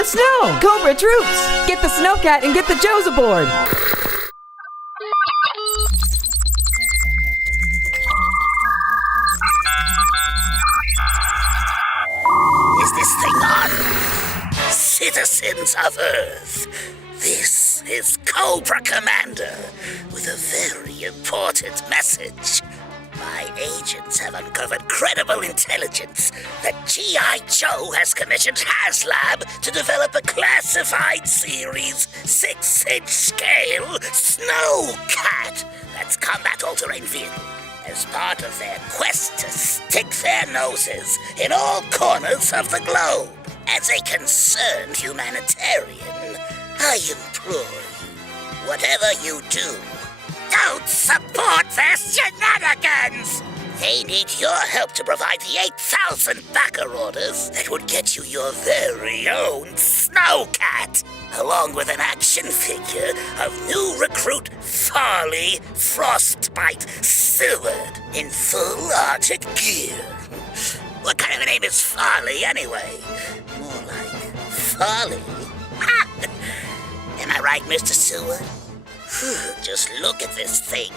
the snow! Cobra troops! Get the Snow C.A.T and get the Joes aboard! Is this thing on? Citizens of Earth, this is Cobra Commander with a very important message. My agents have uncovered credible intelligence that G.I. Joe has commissioned HasLab to develop a Classified Series 6-inch scale Snow C.A.T that's combat all-terrain vehicle as part of their quest to stick their noses in all corners of the globe. As a concerned humanitarian, I implore you, whatever you do, don't support their shenanigans! They need your help to provide the 8,000 backer orders that would get you your very own Snow C.A.T, along with an action figure of new recruit Farley Frostbite Seward in full Arctic gear. What kind of a name is Farley, anyway? More like Farley. Am I right, Mr. Seward? Just look at this thing.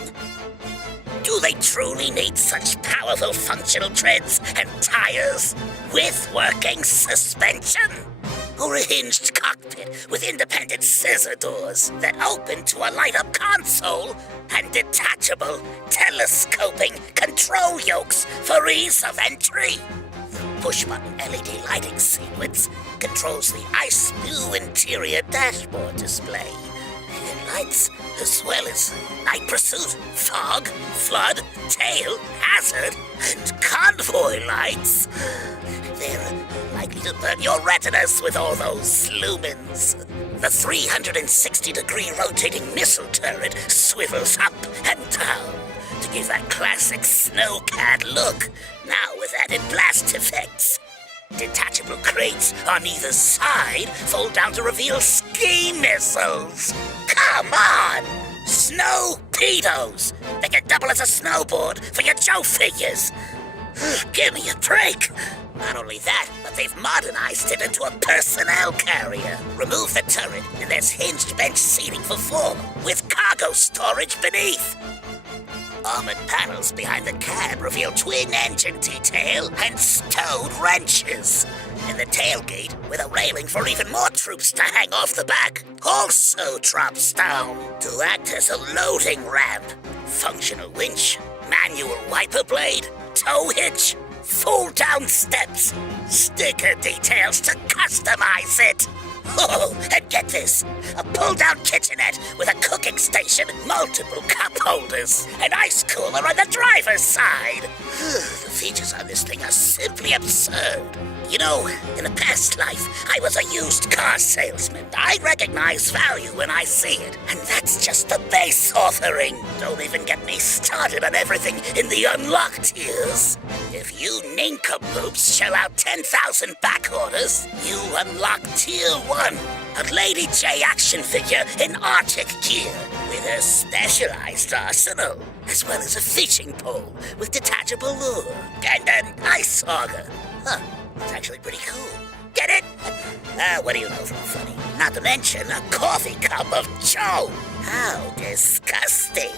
Do they truly need such powerful functional treads and tires with working suspension? Or a hinged cockpit with independent scissor doors that open to a light-up console and detachable telescoping control yokes for ease of entry? The push-button LED lighting sequence controls the ice blue interior dashboard display. Lights, as well as night pursuit, fog, flood, tail, hazard, and convoy lights. They're likely to burn your retinas with all those lumens. The 360-degree rotating missile turret swivels up and down to give that classic Snow C.A.T look, now with added blast effects. Detachable crates on either side fold down to reveal ski missiles. Come on! Snow pedos! They can double as a snowboard for your Joe figures. Give me a break! Not only that, but they've modernized it into a personnel carrier. Remove the turret, and there's hinged bench seating for 4, with cargo storage beneath. Armored panels behind the cab reveal twin engine detail and stowed wrenches. And the tailgate, with a railing for even more troops to hang off the back, also drops down to act as a loading ramp. Functional winch, manual wiper blade, tow hitch, fold-down steps, sticker details to customize it. Oh, and get this, a pull-down kitchenette with a cooking station, multiple cup holders, an ice cooler on the driver's side. The features on this thing are simply absurd. You know, in a past life, I was a used car salesman. I recognize value when I see it, and that's just the base offering. Don't even get me started on everything in the unlocked tiers. If you nincompoops shell out 10,000 back orders, you unlock Tier 1, a Lady J action figure in Arctic gear with a specialized arsenal, as well as a fishing pole with detachable lure and an ice auger. Huh, it's actually pretty cool. Get it? What do you know from funny? Not to mention a coffee cup of Joe. How disgusting.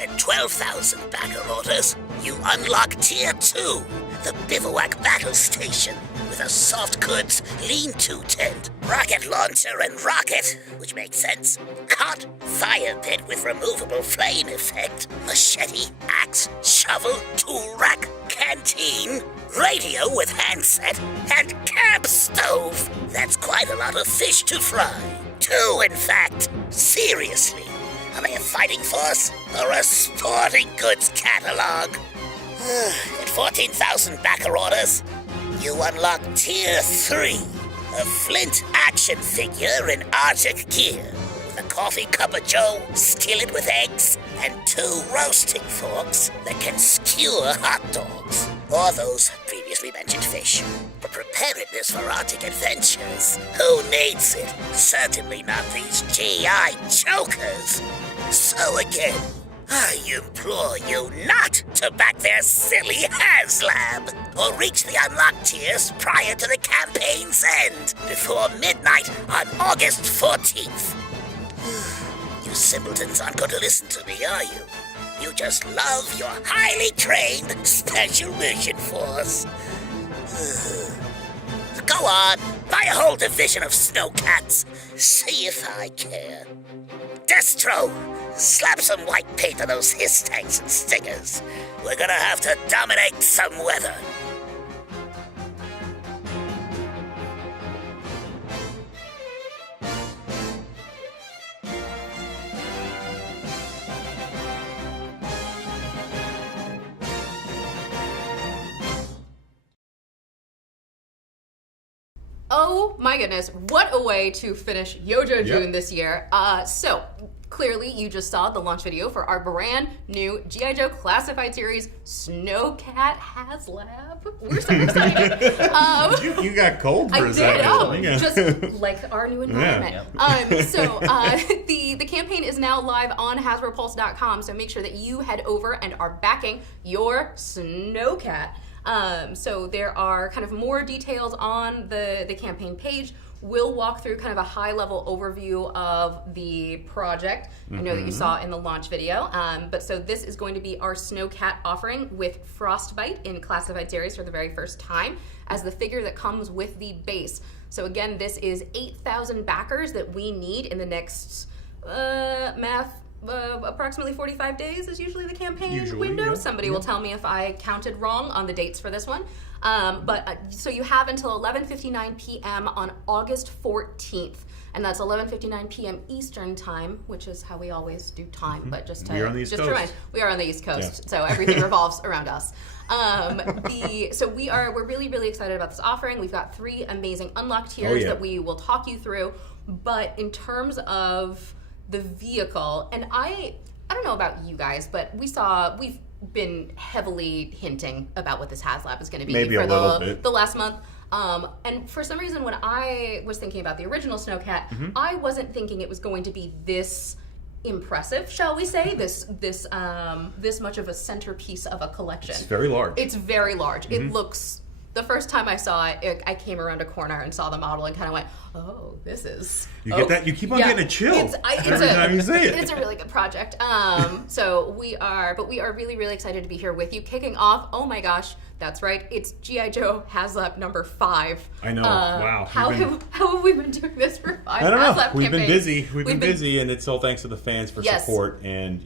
At 12,000 backer orders, you unlock Tier 2, the Bivouac Battle Station, with a soft goods lean-to tent, rocket launcher and rocket, which makes sense, cot, fire pit with removable flame effect, machete, axe, shovel, tool rack, canteen, radio with handset, and camp stove. That's quite a lot of fish to fry. 2, in fact. Seriously. Are they a fighting force or a sporting goods catalog? At 14,000 backer orders, you unlock Tier 3, a Flint action figure in Arctic gear, with a coffee cup of Joe, skillet with eggs, and 2 roasting forks that can skewer hot dogs, or those previously mentioned fish. For preparedness for Arctic adventures, who needs it? Certainly not these GI chokers. So again, I implore you not to back their silly HasLab, or reach the unlocked tiers prior to the campaign's end, before midnight on August 14th. You simpletons aren't going to listen to me, are you? You just love your highly trained Special Mission Force. Go on, buy a whole division of Snow-Cats. See if I care. Destro, slap some white paint on those hiss tanks and stingers. We're gonna have to dominate some weather. Oh my goodness, what a way to finish Yojo June this year. So, clearly you just saw the launch video for our brand new G.I. Joe Classified Series Snow C.A.T. HasLab. We're so excited. You got cold for a second. I did, just like our new environment. So the campaign is now live on HasbroPulse.com, so make sure that you head over and are backing your Snow C.A.T. So there are kind of more details on the campaign page. We'll walk through kind of a high-level overview of the project. I know that you saw in the launch video. But so this is going to be our Snow C.A.T. offering with Frostbite in Classified Series for the very first time as the figure that comes with the base. So again, this is 8,000 backers that we need in the next approximately 45 days is usually the campaign window. Somebody will tell me if I counted wrong on the dates for this one. So you have until 11:59 p.m. on August 14th. And that's 11:59 p.m. Eastern time, which is how we always do time. But just to remind, we are on the East Coast, so everything revolves around us. We're really, really excited about this offering. We've got 3 amazing unlocked tiers that we will talk you through. But in terms of the vehicle, and I don't know about you guys, but we've been heavily hinting about what this HasLab is going to be the last month. And for some reason, when I was thinking about the original Snow C.A.T, I wasn't thinking it was going to be this impressive, shall we say, this much of a centerpiece of a collection. It's very large. It's very large. It looks. The first time I saw it, I came around a corner and saw the model and kind of went, "Oh, this is." You get that? You keep on getting a chill every time you say it. It's a really good project. So we are really, really excited to be here with you, kicking off. Oh my gosh, that's right! It's G.I. Joe HasLab number 5. I know. Wow. How have we been doing this for 5? I don't know. HasLab We've campaigns? been busy. We've been busy, and it's all thanks to the fans for support. And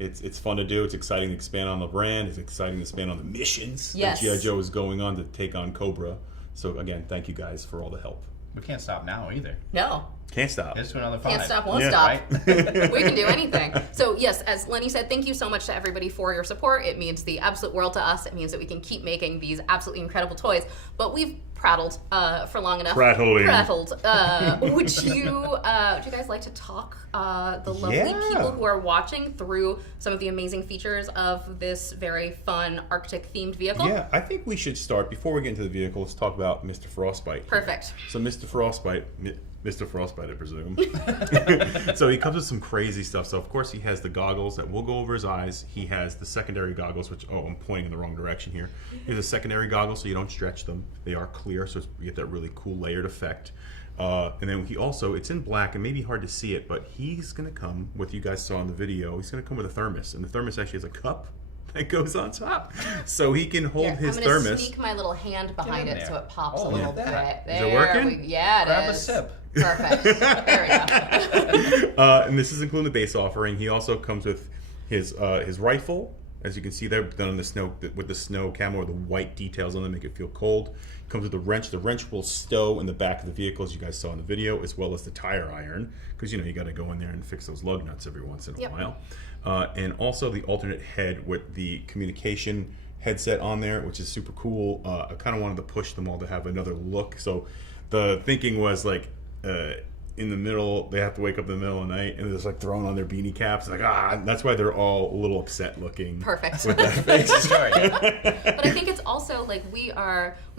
it's fun to do. It's exciting to expand on the brand. It's exciting to expand on the missions that G.I. Joe is going on to take on Cobra. So again, thank you guys for all the help. we can't stop now either. No. Can't stop. Here's to another 5. Can't stop, won't Yeah. stop. Right? We can do anything. So yes, as Lenny said, thank you so much to everybody for your support. It means the absolute world to us. It means that we can keep making these absolutely incredible toys. But we've prattled for long enough. Prattled. Would you guys like to talk the lovely people who are watching through some of the amazing features of this very fun Arctic themed vehicle? Yeah, I think we should start, before we get into the vehicle, let's talk about Mr. Frostbite. Perfect. So Mr. Frostbite, I presume. So he comes with some crazy stuff. So of course he has the goggles that will go over his eyes. He has the secondary goggles, which, I'm pointing in the wrong direction here. He has a secondary goggle so you don't stretch them. They are clear, so you get that really cool layered effect. And then he also, it's in black and maybe hard to see it, but he's going to come, what you guys saw in the video, he's going to come with a thermos. And the thermos actually has a cup that goes on top. So he can hold his I'm thermos. I'm going to sneak my little hand behind it so it pops a little bit. Is it working? Yeah, it Grab is. a sip. Perfect. There we go. And this is including the base offering. He also comes with his rifle. As you can see there, done on the snow with the snow camo or the white details on them, make it feel cold. Comes with the wrench. The wrench will stow in the back of the vehicle, as you guys saw in the video, as well as the tire iron, because you got to go in there and fix those lug nuts every once in a while. And also the alternate head with the communication headset on there, which is super cool. I kind of wanted to push them all to have another look. So the thinking was like, in the middle, they have to wake up in the middle of the night and they're just like throwing on their beanie caps. Like, that's why they're all a little upset looking. Perfect. With that face. But I think it's also like we've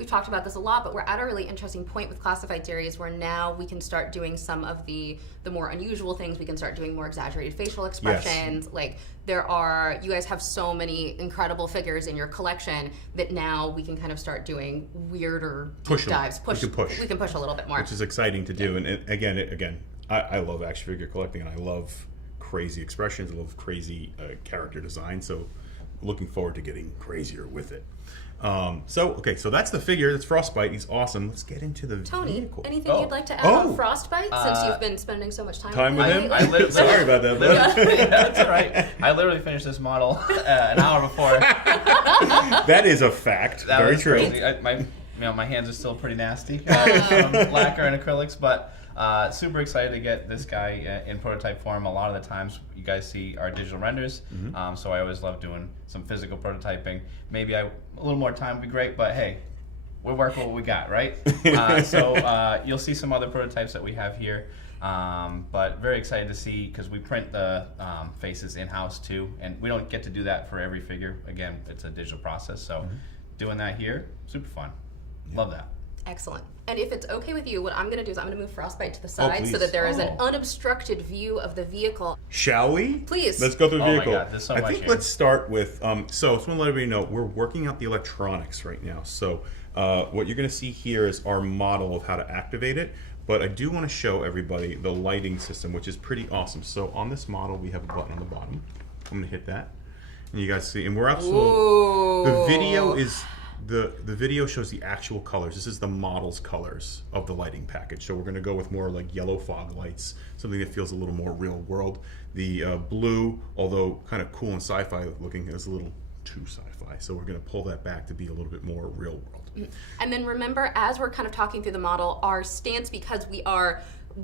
talked about this a lot, but we're at a really interesting point with Classified Series where now we can start doing some of the more unusual things. We can start doing more exaggerated facial expressions. Yes. Like you guys have so many incredible figures in your collection that now we can kind of start doing weirder deep dives. We can push a little bit more. Which is exciting to do. Yeah. And again, I love action figure collecting and I love crazy expressions. I love crazy character design. So looking forward to getting crazier with it. So that's the figure. That's Frostbite. He's awesome. Let's get into the vehicle. Anything you'd like to add about Frostbite since you've been spending so much time with him? Sorry about that. That's all right. I literally finished this model an hour before. That is a fact. Very true. My hands are still pretty nasty from lacquer and acrylics, but super excited to get this guy in prototype form. A lot of the times you guys see our digital renders, so I always love doing some physical prototyping. Maybe a little more time would be great, but hey, we'll work with what we got, right? So you'll see some other prototypes that we have here, but very excited to see, because we print the faces in-house too, and we don't get to do that for every figure. Again, it's a digital process, so doing that here, super fun. Love that. Excellent. And if it's okay with you, what I'm going to do is I'm going to move Frostbite to the side so that there is an unobstructed view of the vehicle. Shall we? Please. Let's go through the vehicle. My God, there's so much here. Let's start with, so I just want to let everybody know, we're working out the electronics right now. So what you're going to see here is our model of how to activate it. But I do want to show everybody the lighting system, which is pretty awesome. So on this model, we have a button on the bottom. I'm going to hit that. And you guys see, and we're absolutely, the video is... The video shows the actual colors. This is the model's colors of the lighting package. So we're going to go with more like yellow fog lights, something that feels a little more real world. The blue, although kind of cool and sci-fi looking, is a little too sci-fi. So we're going to pull that back to be a little bit more real world. And then remember, as we're kind of talking through the model, our stance, because we are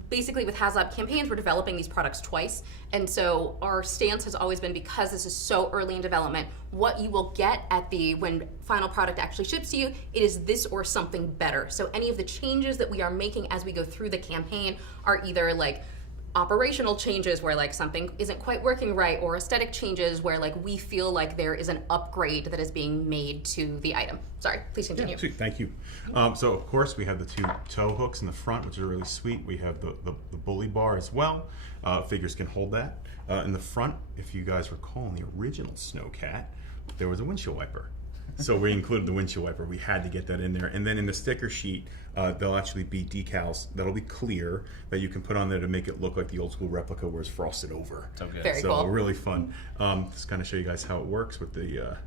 basically with HasLab campaigns, we're developing these products twice. And so our stance has always been, because this is so early in development, what you will get at when final product actually ships to you, it is this or something better. So any of the changes that we are making as we go through the campaign are either like operational changes where like something isn't quite working right, or aesthetic changes where like we feel like there is an upgrade that is being made to the item. Sorry, please continue. Yeah, sweet, thank you. So of course we have the 2 tow hooks in the front, which are really sweet. We have the bully bar as well. Figures can hold that. In the front, if you guys recall, in the original Snow C.A.T, there was a windshield wiper. So we included the windshield wiper. We had to get that in there. And then in the sticker sheet, there'll actually be decals that'll be clear that you can put on there to make it look like the old school replica where it's frosted over. So good. Very cool. Really fun. Just kind of show you guys how it works with the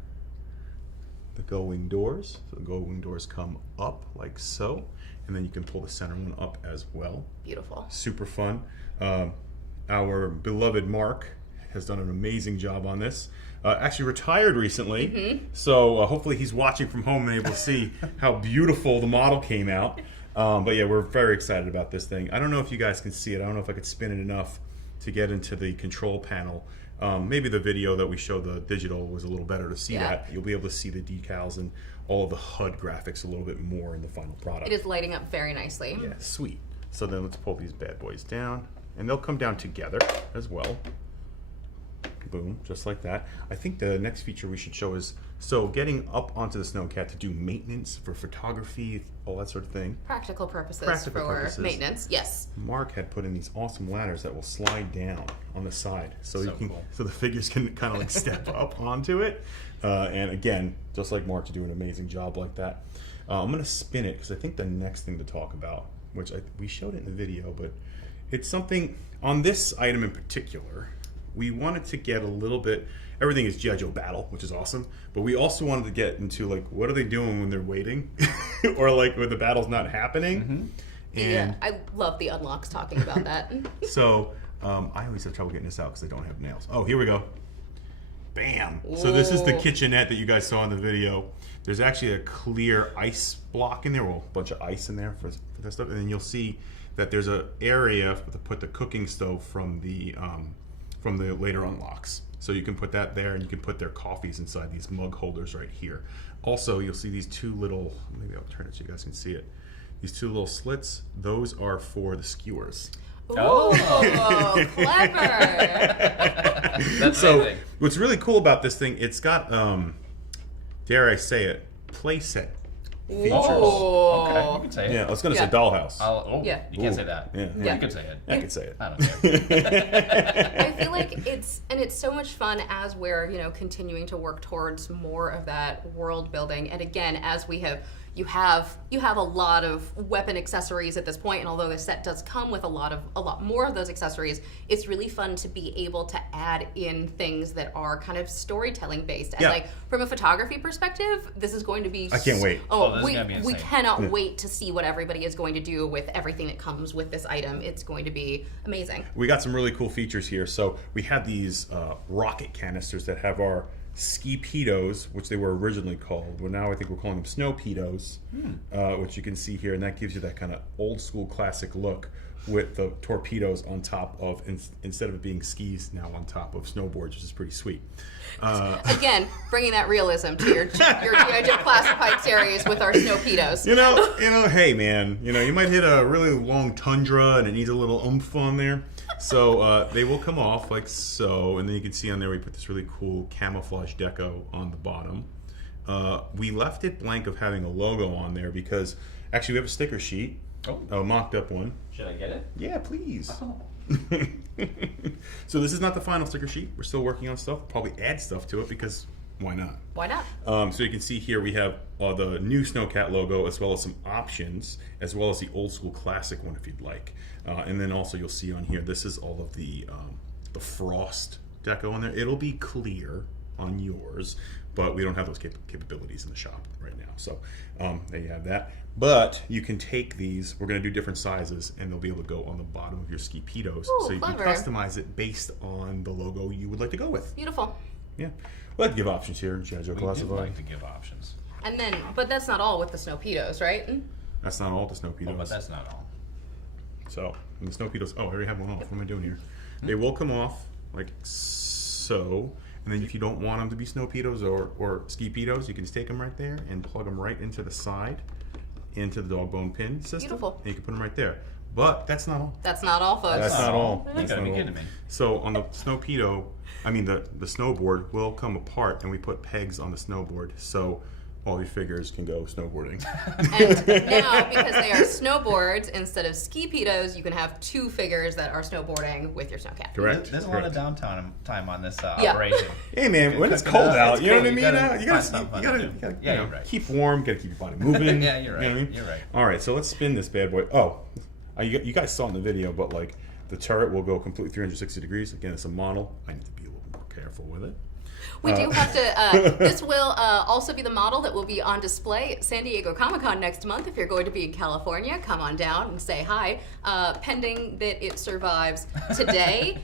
gull-wing doors. So the gull-wing doors come up like so, and then you can pull the center one up as well. Beautiful. Super fun. Our beloved Mark has done an amazing job on this. Actually retired recently, so hopefully he's watching from home and able to see how beautiful the model came out. But yeah, we're very excited about this thing. I don't know if you guys can see it. I don't know if I could spin it enough to get into the control panel. Maybe the video that we showed the digital was a little better to see that. You'll be able to see the decals and all of the HUD graphics a little bit more in the final product. It is lighting up very nicely. Yeah, sweet. So then let's pull these bad boys down, and they'll come down together as well. Boom, just like that. I think the next feature we should show is, so getting up onto the Snow Cat to do maintenance for photography, all that sort of thing. Practical purposes for maintenance, yes. Mark had put in these awesome ladders that will slide down on the side, so you can, cool. so the figures can kind of like step up onto it. And again, just like Mark to do an amazing job like that. I'm gonna spin it because I think the next thing to talk about, which we showed it in the video, but it's something on this item in particular. We wanted to get a little bit, everything is G.I. Joe battle, which is awesome, but we also wanted to get into like, what are they doing when they're waiting? Or like when the battle's not happening? And I love the unlocks talking about that. so I always have trouble getting this out because I don't have nails. Oh, here we go. Bam. So this is the kitchenette that you guys saw in the video. There's actually a clear ice block in there, well, a bunch of ice in there for that stuff, and then you'll see that there's an area to put the cooking stove from the later unlocks. So you can put that there, and you can put their coffees inside these mug holders right here. Also, you'll see these two little, maybe I'll turn it so you guys can see it. These two little slits, those are for the skewers. Oh, clever! That's So amazing. what's really cool about this thing, it's got, dare I say it, playset features. Oh. Okay, you can say it. Yeah, I was going to Yeah. say dollhouse. Yeah. You can't say that. Yeah. You can say it. I could say it. I don't care. I feel like it's so much fun as we're, continuing to work towards more of that world building. And again, as you have a lot of weapon accessories at this point, and although the set does come with a lot more of those accessories, it's really fun to be able to add in things that are kind of storytelling based. And like from a photography perspective, this is going to be I can't wait. Oh, this is gonna be we insane. cannot wait to see what everybody is going to do with everything that comes with this item. It's going to be amazing. We got some really cool features here. So we have these rocket canisters that have our ski-pedos, which they were originally called. Well, now I think we're calling them snow-pedos, which you can see here, and that gives you that kind of old-school classic look with the torpedoes on top of, instead of it being skis, now on top of snowboards, which is pretty sweet. Again, bringing that realism to your G.I. Joe Classified series with our snow-pedos. Hey man, you might hit a really long tundra and it needs a little oomph on there. So they will come off like so, and then you can see on there we put this really cool camouflage deco on the bottom. We left it blank of having a logo on there because actually we have a sticker sheet, a mocked up one. Should I get it? Yeah, please. Oh. So this is not the final sticker sheet. We're still working on stuff. Probably add stuff to it because why not? Why not? So you can see here we have the new Snow.Cat logo as well as some options, as well as the old school classic one if you'd like. And then also you'll see on here, this is all of the frost deco on there. It'll be clear on yours, but we don't have those capabilities in the shop right now. So there you have that. But you can take these, we're going to do different sizes, and they'll be able to go on the bottom of your ski-pedos. So you clever. can customize it based on the logo you would like to go with. Beautiful. Yeah. We'll have to give options here in G.I. Joe We do Classified. like to give options. And then, but that's not all with the snow-pedos, right? That's not all the snow-pedos. Oh, but that's not all. So, and the snow-pedos, I already have one off. What am I doing here? They will come off like so, and then if you don't want them to be snow-pedos or ski-pedos, you can just take them right there and plug them right into the side, into the dog bone pin system. Beautiful. And you can put them right there. But that's not all. That's not all, folks. That's not all. You That's gotta be not all. kidding me. So on the snow-pedo, I mean the snowboard will come apart, and we put pegs on the snowboard, so all your figures can go snowboarding. And now, because they are snowboards instead of ski-pedos, you can have two figures that are snowboarding with your Snow.Cat. Correct. There's a lot of downtime on this Yeah. operation. Hey man, when it's Cooking cold up, out, it's you know cold, what I mean? you gotta You find gotta, something to do. you Yeah, know, you're right. keep warm, gotta keep your body moving. Yeah, you're right. You know what I mean? You're right. All right, so let's spin this bad boy. Oh, you guys saw in the video, but like the turret will go completely 360 degrees. Again, it's a model. I need to be a little more careful with it. We do have to, this will also be the model that will be on display at San Diego Comic-Con next month. If you're going to be in California, come on down and say hi. Pending that it survives today,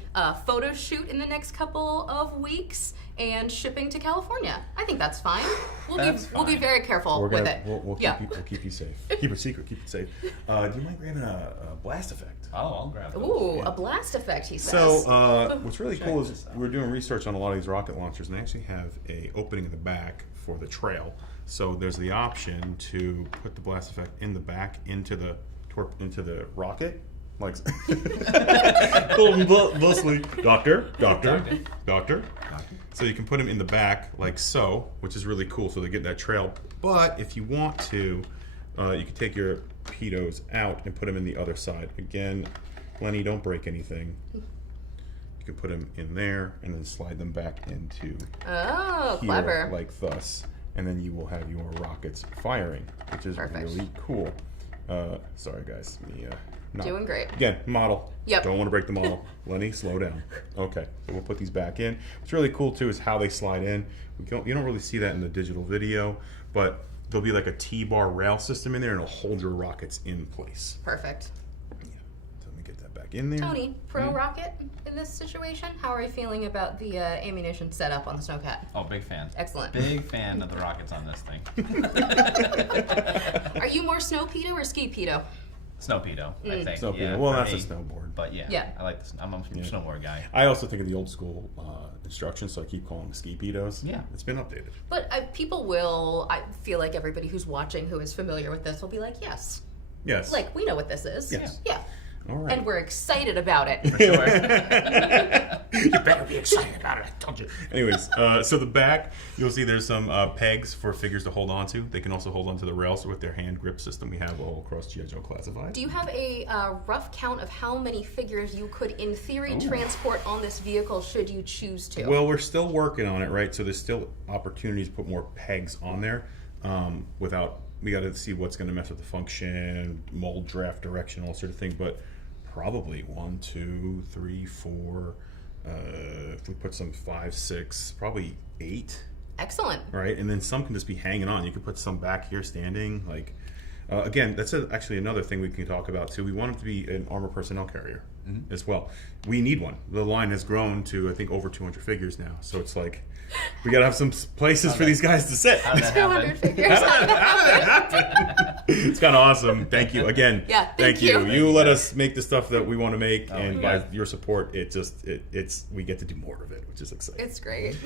photo shoot in the next couple of weeks, and shipping to California. I think that's fine. We'll be fine. very careful with it. We'll keep you safe. Keep it secret. Keep it safe. Do you mind grabbing a blast effect? Oh, I'll grab those. Ooh, a blast effect, he says. So what's really Check cool this is out. we're doing research on a lot of these rocket launchers, and they actually have a opening in the back for the trail. So there's the option to put the blast effect in the back into the rocket. Like, doctor. So you can put them in the back like so, which is really cool. So they get that trail. But if you want to, you can take your pitos out and put them in the other side. Again, Lenny, don't break anything. You can put them in there and then slide them back into Oh, here, clever. like thus, and then you will have your rockets firing, which is Perfect. really cool. Sorry guys, Doing great. Again, model. Yep. Don't want to break the model. Lenny, slow down. Okay, so we'll put these back in. What's really cool too is how they slide in. You don't really see that in the digital video, but there'll be like a T-bar rail system in there, and it'll hold your rockets in place. Perfect. Yeah. So let me get that back in there. Tony, pro rocket in this situation? How are you feeling about the ammunition setup on the Snow C.A.T? Oh, big fan. Excellent. Big fan of the rockets on this thing. Are you more snow pedo or ski pedo? Snow pedo, I think. Snow yeah, pedo. Well, for that's a me. snowboard. But yeah, Yeah. I like this. I'm a snowboard guy. I also think of the old school instructions, so I keep calling them ski pedos. Yeah. It's been updated. But people will, I feel like everybody who's watching who is familiar with this will be like, yes. Yes. Like, we know what this is. Yes. Yeah. All right. And we're excited about it. For sure. You better be excited about it. I told you. Anyways, so the back, you'll see there's some pegs for figures to hold on to. They can also hold on to the rails with their hand grip system we have all across G.I. Joe Classified. Do you have a rough count of how many figures you could, in theory, transport on this vehicle should you choose to? Well, we're still working on it, right? So there's still opportunities to put more pegs on there without, we got to see what's going to mess with the function, mold, draft, direction, all sort of thing. But probably 1, 2, 3, 4, if we put some 5, 6, probably 8. Excellent. Right, and then some can just be hanging on. You can put some back here standing. Like, again, that's actually another thing we can talk about too. We want it to be an armor personnel carrier as well. We need one. The line has grown to, I think, over 200 figures now. So it's like, we gotta have some places for these guys to sit. How'd that 200 happen? figures. How did that happen? It's kind of awesome. Thank you again. Yeah, thank you. You let us make the stuff that we want to make, and yeah. by your support, it's we get to do more of it, which is exciting. It's great.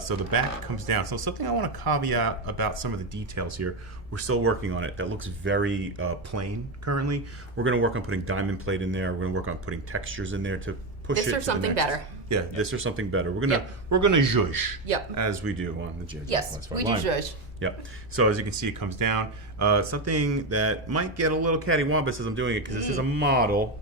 So the back comes down. So something I want to caveat about some of the details here. We're still working on it. That looks very plain currently. We're going to work on putting diamond plate in there. We're going to work on putting textures in there to push This it or to the something next. better. Yeah, this or something better. We're gonna Yep. we're gonna zhuzh. Yep. As we do on the G.I. Joe Yes, Classified we do line. zhuzh. Yep. So as you can see, it comes down. Something that might get a little cattywampus as I'm doing it because this is a model.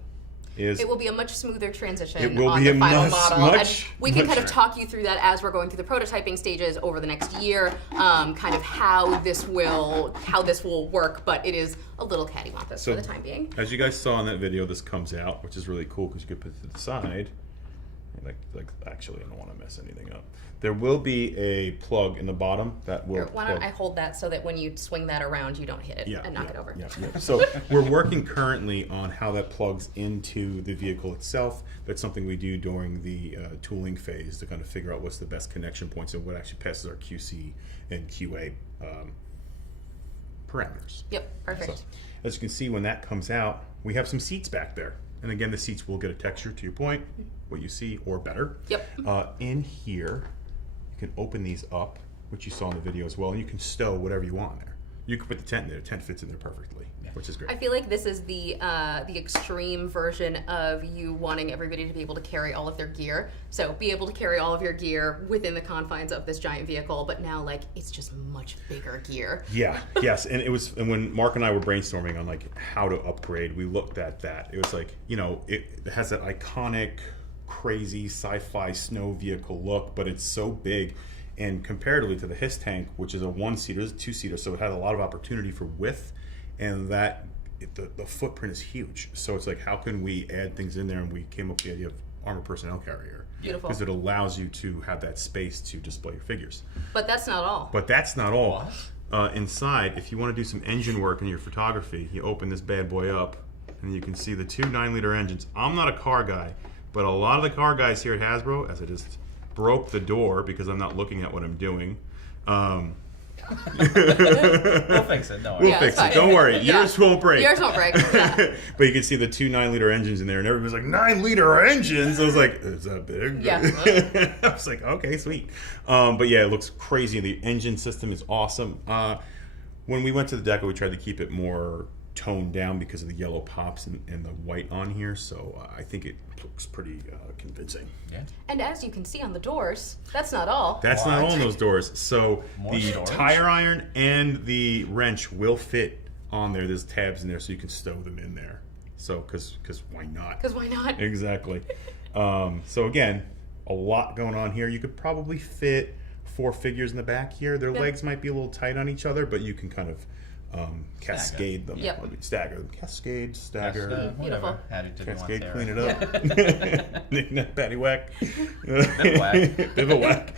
It will be a much smoother transition It will on be the a final much- model. much- And we can kind of much- talk you through that as we're going through the prototyping stages over the next year, kind of how this will work, but it is a little cattywampus for the time being. As you guys saw in that video, this comes out, which is really cool because you can put it to the side. Like actually, I don't want to mess anything up. There will be a plug in the bottom that will. Here, why don't plug. I hold that so that when you swing that around, you don't hit it and knock it over. Yeah. So we're working currently on how that plugs into the vehicle itself. That's something we do during the tooling phase to kind of figure out what's the best connection points and what actually passes our QC and QA parameters. Yep, perfect. So, as you can see, when that comes out, we have some seats back there. And again, the seats will get a texture, to your point, what you see, or better. Yep. In here, you can open these up, which you saw in the video as well, and you can stow whatever you want in there. You can put the tent in there. The tent fits in there perfectly, which is great. I feel like this is the extreme version of you wanting everybody to be able to carry all of their gear. So be able to carry all of your gear within the confines of this giant vehicle, but now like it's just much bigger gear. Yeah, yes, and when Mark and I were brainstorming on like how to upgrade, we looked at that. It was like, you know, it has that iconic, crazy sci-fi snow vehicle look, but it's so big. And comparatively to the His tank, which is a one-seater, it's a two-seater, so it had a lot of opportunity for width, and that the footprint is huge. So it's like, how can we add things in there? And we came up with the idea of armor personnel carrier. Beautiful. Because it allows you to have that space to display your figures. But that's not all. But that's not all. Inside, if you want to do some engine work in your photography, you open this bad boy up, and you can see the two 9-liter engines. I'm not a car guy, but a lot of the car guys here at Hasbro, as I just broke the door because I'm not looking at what I'm doing. We'll fix it. We'll fix it. Don't worry. Yours won't break. Yours won't break. Yeah. But you can see the 2 9-liter engines in there, and everybody's like, 9-liter engines? I was like, is that big? Yeah. I was like, okay, sweet. But yeah, it looks crazy. The engine system is awesome. When we went to the deco, we tried to keep it more toned down because of the yellow pops and the white on here. So I think it looks pretty convincing. Yeah. And as you can see on the doors, that's not all. That's not all in those doors. So More the storage? tire iron and the wrench will fit on there. There's tabs in there so you can stow them in there. So, because why not? Because why not? Exactly. So again, a lot going on here. You could probably fit 4 figures in the back here. Their legs might be a little tight on each other, but you can kind of cascade them. Yep. Stagger them. Cascade, stagger. Whatever. Adjective you want Cascade, there. clean it up. Knick-knack, paddywhack. Bivouac. Bivouac.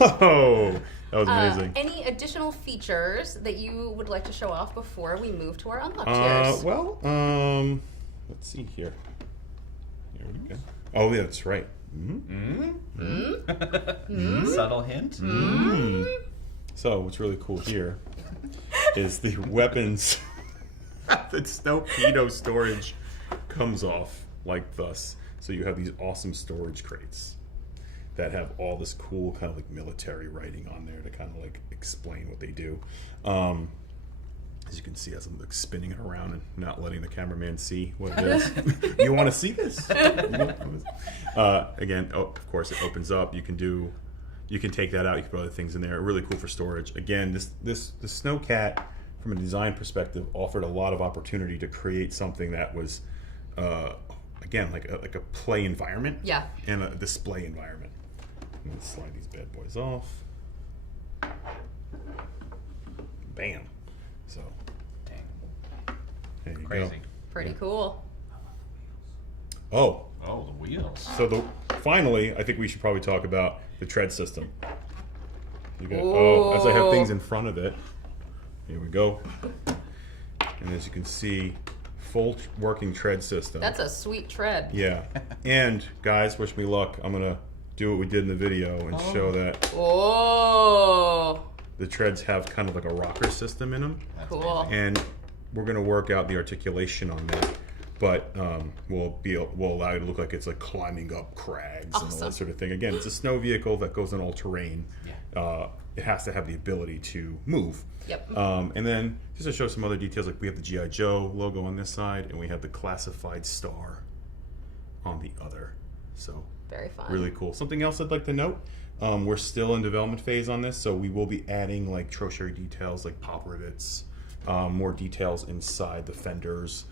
Oh, that was amazing. Any additional features that you would like to show off before we move to our unlock tiers? Well, let's see here. Here we go. Oh, yeah, that's right. Subtle hint. So what's really cool here is the weapons. The Snow storage comes off like thus. So you have these awesome storage crates that have all this cool kind of like military writing on there to kind of like explain what they do. As you can see, as I'm like spinning it around and not letting the cameraman see what it is. You want to see this? Again, of course, it opens up. You can take that out. You can put other things in there. Really cool for storage. Again, the Snow C.A.T, from a design perspective, offered a lot of opportunity to create something that was, again, like a play environment. Yeah. And a display environment. I'm gonna slide these bad boys off. Bam. So. Dang. There you Crazy. Pretty cool. go. Oh, Oh, the wheels. so finally, I think we should probably talk about the tread system. You got, as I have things in front of it, here we go. And as you can see, full working tread system. That's a sweet tread. Yeah. And guys, wish me luck. I'm gonna do what we did in the video and show that Oh, the treads have kind of like a rocker system in them. cool. And we're gonna work out the articulation on that. But we'll allow you to look like it's like climbing up crags and all Awesome. that sort of thing. Again, it's a snow vehicle that goes on all terrain. Yeah. It has to have the ability to move. Yep. And then just to show some other details, like we have the G.I. Joe logo on this side, and we have the Classified Star on the other. So Very fun. really cool. Something else I'd like to note, we're still in development phase on this, so we will be adding like tertiary details like pop rivets, more details inside the fenders.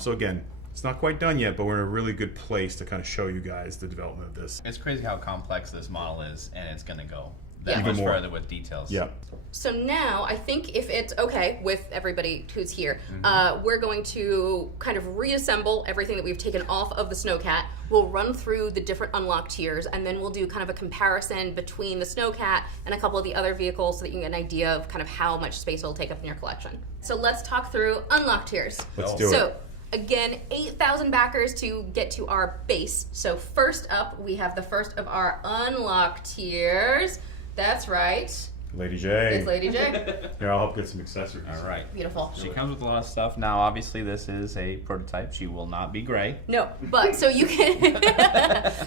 So again, it's not quite done yet, but we're in a really good place to kind of show you guys the development of this. It's crazy how complex this model is, and it's going to go Yeah. that Even much more. further with details. Yeah. So now, I think if it's okay with everybody who's here, we're going to kind of reassemble everything that we've taken off of the Snow C.A.T. We'll run through the different unlock tiers, and then we'll do kind of a comparison between the Snow C.A.T. and a couple of the other vehicles so that you can get an idea of kind of how much space it'll take up in your collection. So let's talk through unlock tiers. Let's do So, it. again, 8,000 backers to get to our base. So first up, we have the first of our unlock tiers. That's right. Lady J. It's Lady J. Here, I'll help get some accessories. All right. Beautiful. She comes with a lot of stuff. Now, obviously, this is a prototype. She will not be gray. No, but so you can.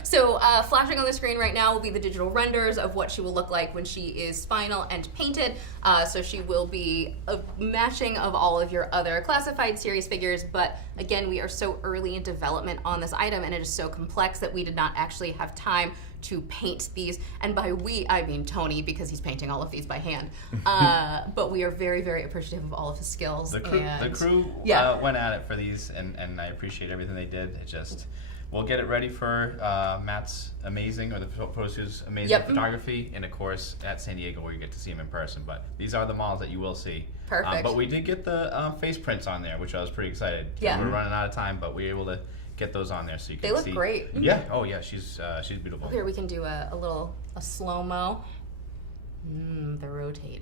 Flashing on the screen right now will be the digital renders of what she will look like when she is final and painted. So she will be a matching of all of your other Classified Series figures. But again, we are so early in development on this item, and it is so complex that we did not actually have time to paint these. And by we, I mean Tony, because he's painting all of these by hand. But we are very, very appreciative of all of his skills. The crew Yeah. went at it for these, and I appreciate everything they did. It just, we'll get it ready for Matt's amazing, or the Photo's amazing photography, and of course at San Diego where you get to see him in person. But these are the models that you will see. Perfect. But we did get the face prints on there, which I was pretty excited. Yeah. We were running out of time, but we were able to get those on there so you can They look see. great. Yeah. Oh yeah. She's beautiful. Here we can do a slow-mo. The rotate.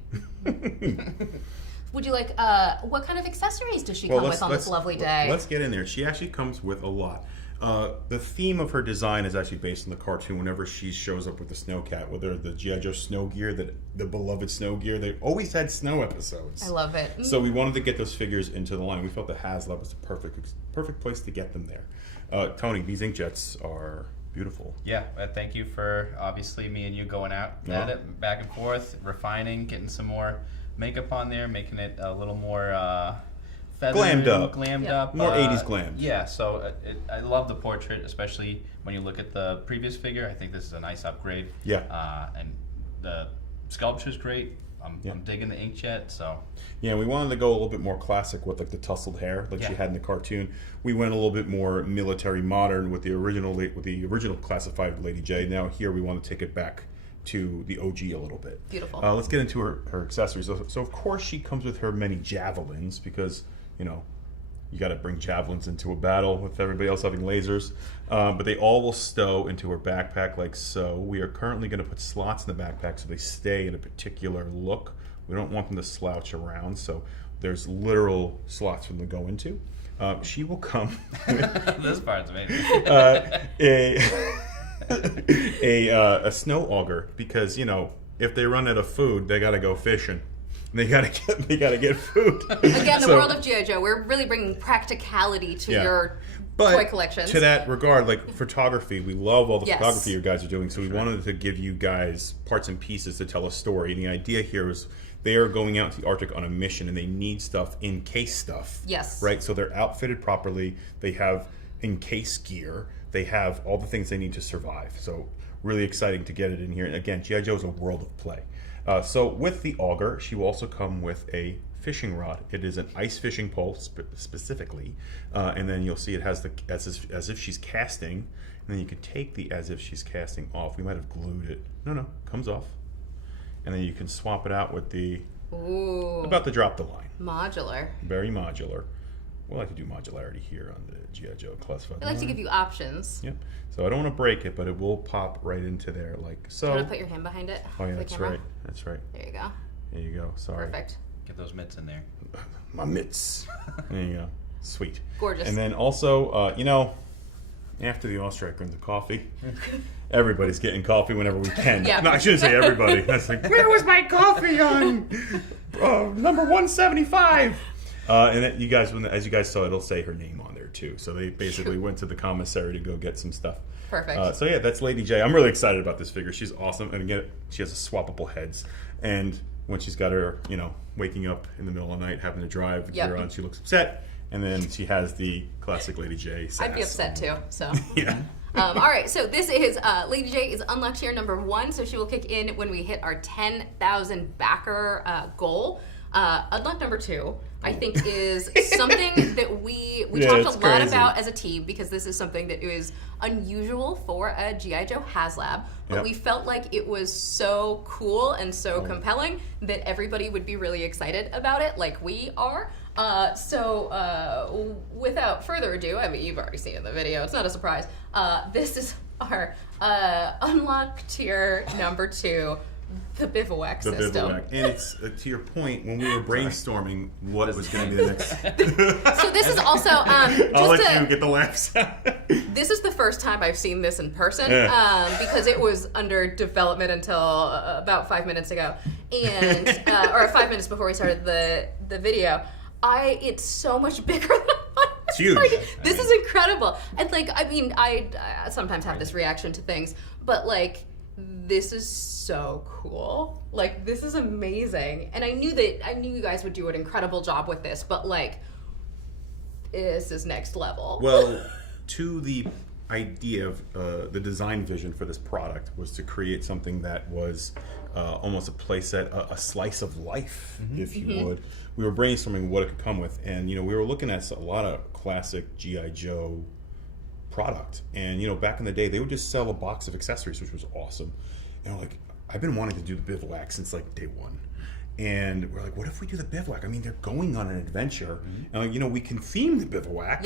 Would you like, what kind of accessories does she come with on this lovely day? Let's get in there. She actually comes with a lot. The theme of her design is actually based on the cartoon. Whenever she shows up with the Snow Cat, whether the G.I. Joe snow gear, the beloved snow gear, they always had snow episodes. I love it. So we wanted to get those figures into the line. We felt that HasLab was the perfect place to get them there. Tony, these inkjets are beautiful. Yeah, thank you for obviously me and you going out at it, back and forth, refining, getting some more makeup on there, making it a little more feathered, glammed up. More 80s glam. Yeah, so I love the portrait, especially when you look at the previous figure. I think this is a nice upgrade. Yeah. And the sculpture's great. I'm digging the inkjet, so. Yeah, we wanted to go a little bit more classic with like the tousled hair like she had in the cartoon. We went a little bit more military modern with the original classified Lady J. Now here we want to take it back to the OG a little bit. Beautiful. Let's get into her accessories. So of course she comes with her many javelins because, you know, you got to bring javelins into a battle with everybody else having lasers. But they all will stow into her backpack like so. We are currently going to put slots in the backpack so they stay in a particular look. We don't want them to slouch around, so there's literal slots for them to go into. She will come This part's amazing. a snow auger because, you know, if they run out of food, they got to go fishing. They gotta get food. Again, the world of G.I. Joe, we're really bringing practicality to your toy collections. To that regard, like photography, we love all the photography you guys are doing, so we wanted to give you guys parts and pieces to tell a story. And the idea here is they are going out to the Arctic on a mission, and they need stuff, in-case stuff. Yes. Right? So they're outfitted properly. They have in-case gear. They have all the things they need to survive. So really exciting to get it in here. And again, G.I. Joe is a world of play. So with the auger, she will also come with a fishing rod. It is an ice fishing pole specifically, and then you'll see it has the as if she's casting, and then you can take the as if she's casting off. We might have glued it. No, comes off, and then you can swap it out with the about to drop the line. Modular. Very modular. We like to do modularity here on the G.I. Joe Classified. I like to give you options. Yep. So I don't want to break it, but it will pop right into there like so. Do you want to put your hand behind it? Oh yeah, for the that's camera? right. That's right. There you go. There you go. Sorry. Perfect. Get those mitts in there. My mitts. There you go. Sweet. Gorgeous. And then also, you know, after the All-Strike brings the coffee, everybody's getting coffee whenever we can. Yeah. No, I shouldn't say everybody. That's like, where was my coffee on number 175? And then you guys, as you guys saw, it'll say her name on there too. So they basically went to the commissary to go get some stuff. Perfect. So yeah, that's Lady J. I'm really excited about this figure. She's awesome, and again, she has a swappable heads. And when she's got her, you know, waking up in the middle of the night, having to drive the gear on, she looks upset. And then she has the classic Lady J sass. I'd be upset too. So. Yeah. All right, so this is Lady J is unlocked here number 1, so she will kick in when we hit our 10,000 backer goal. Unlock number 2, I think, is something that we talked a lot about as a team because this is something that is unusual for a G.I. Joe HasLab, but we felt like it was so cool and so compelling that everybody would be really excited about it, like we are. So without further ado, I mean, you've already seen it in the video, it's not a surprise. This is our unlock tier number 2. The bivouac system. Bivouac. And it's, to your point, when we were brainstorming what was going to be the next... So this is also... I'll let you get the laughs. This is the first time I've seen this in person because it was under development until about 5 minutes ago. And or 5 minutes before we started the video. It's so much bigger than I thought. It's huge. Like, this is incredible. And like, I mean, I sometimes have this reaction to things, but like, this is so cool. Like, this is amazing. And I knew you guys would do an incredible job with this, but like, this is next level. Well, to the idea of the design vision for this product was to create something that was almost a playset, a slice of life, if you would. We were brainstorming what it could come with, and you know, we were looking at a lot of classic G.I. Joe product, and you know, back in the day they would just sell a box of accessories, which was awesome. And we're like, I've been wanting to do the bivouac since like day one, and we're like, what if we do the bivouac? I mean, they're going on an adventure, and like, you know, we can theme the bivouac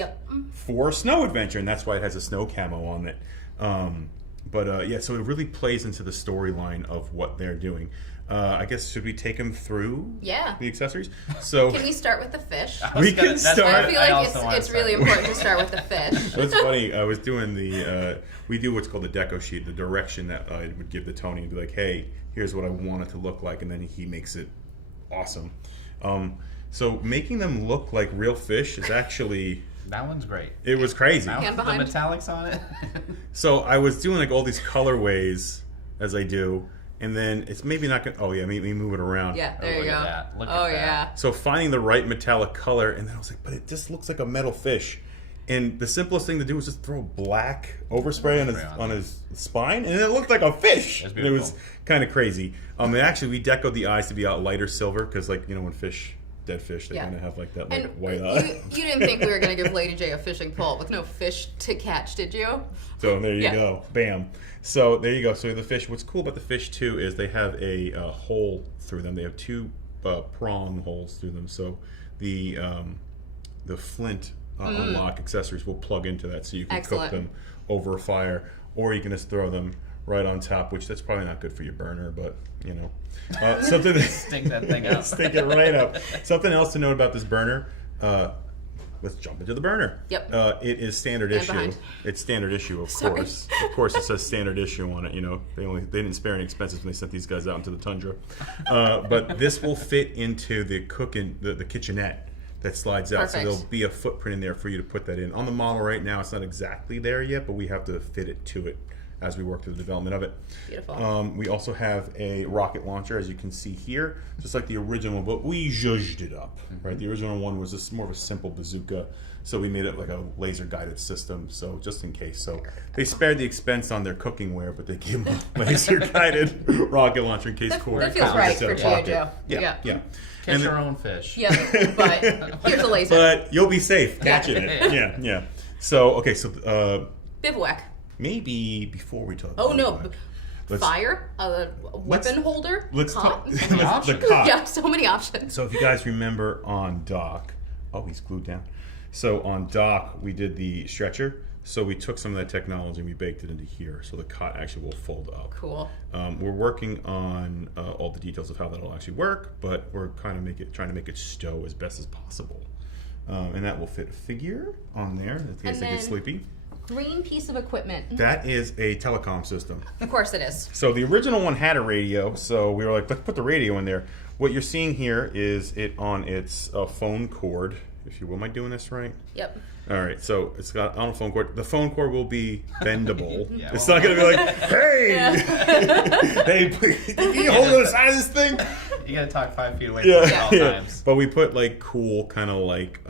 for a snow adventure, and that's why it has a snow camo on it. Yeah, so it really plays into the storyline of what they're doing. I guess should we take them through the accessories? So can we start with the fish? We can start. I feel like it's really important to start with the fish. What's funny, I was doing we do what's called the deco sheet, the direction that I would give to Tony and be like, hey, here's what I want it to look like, and then he makes it awesome. So making them look like real fish is actually... That one's great. It was crazy. The metallics on it. So I was doing like all these colorways as I do, and then it's maybe not going to... Oh, yeah, maybe move it around. Yeah, there you go. Look at that. So finding the right metallic color, and then I was like, but it just looks like a metal fish. And the simplest thing to do was just throw black overspray on his spine, and it looked like a fish. And it was kind of crazy. And actually, we decoed the eyes to be out lighter silver, because like, you know, when dead fish, they kind of have like that like white eye. You didn't think we were going to give Lady J a fishing pole with no fish to catch, did you? So there you go. Bam. So there you go. So the fish, what's cool about the fish too is they have a hole through them. They have two prong holes through them. So the flint unlock accessories will plug into that, so you can cook them over a fire, or you can just throw them right on top, which that's probably not good for your burner, but you know. Something Stink that thing up. Stink it right up. Something else to note about this burner. Let's jump into the burner. Yep. It is standard issue. Behind. It's standard issue, of course. Of course, it says standard issue on it. You know, they didn't spare any expenses when they sent these guys out into the tundra. But this will fit into the the kitchenette that slides out. Perfect. So there'll be a footprint in there for you to put that in. On the model right now, it's not exactly there yet, but we have to fit it to it as we work through the development of it. Beautiful. We also have a rocket launcher, as you can see here, just like the original, but we zhuzhed it up, right? The original one was just more of a simple bazooka, so we made it like a laser-guided system, so just in case. So they spared the expense on their cooking-ware, but they gave them a laser-guided rocket launcher in case cooler. That feels right for G.I. Joe. Yeah. Catch your own fish. Yeah, but here's a laser. But you'll be safe catching it. Yeah. So, okay, so... Bivouac. Maybe before we talk Oh, about no. Let's- Fire, a weapon holder, Let's cot. talk the cot. Yeah, so many options. So if you guys remember on dock, oh, he's glued down. So on dock, we did the stretcher. So we took some of that technology and we baked it into here. So the cot actually will fold up. Cool. We're working on all the details of how that'll actually work, but we're kind of trying to make it stow as best as possible. And that will fit a figure on there in case they get sleepy. Green piece of equipment. That is a telecom system. Of course it is. So the original one had a radio, so we were like, let's put the radio in there. What you're seeing here is it on its phone cord, if you will. Am I doing this right? Yep. All right, so it's got on a phone cord. The phone cord will be bendable. It's well, not going to be like, hey, hey, can you hold on the side of this thing? You got to talk 5 feet away from it at all times. But we put like cool kind of like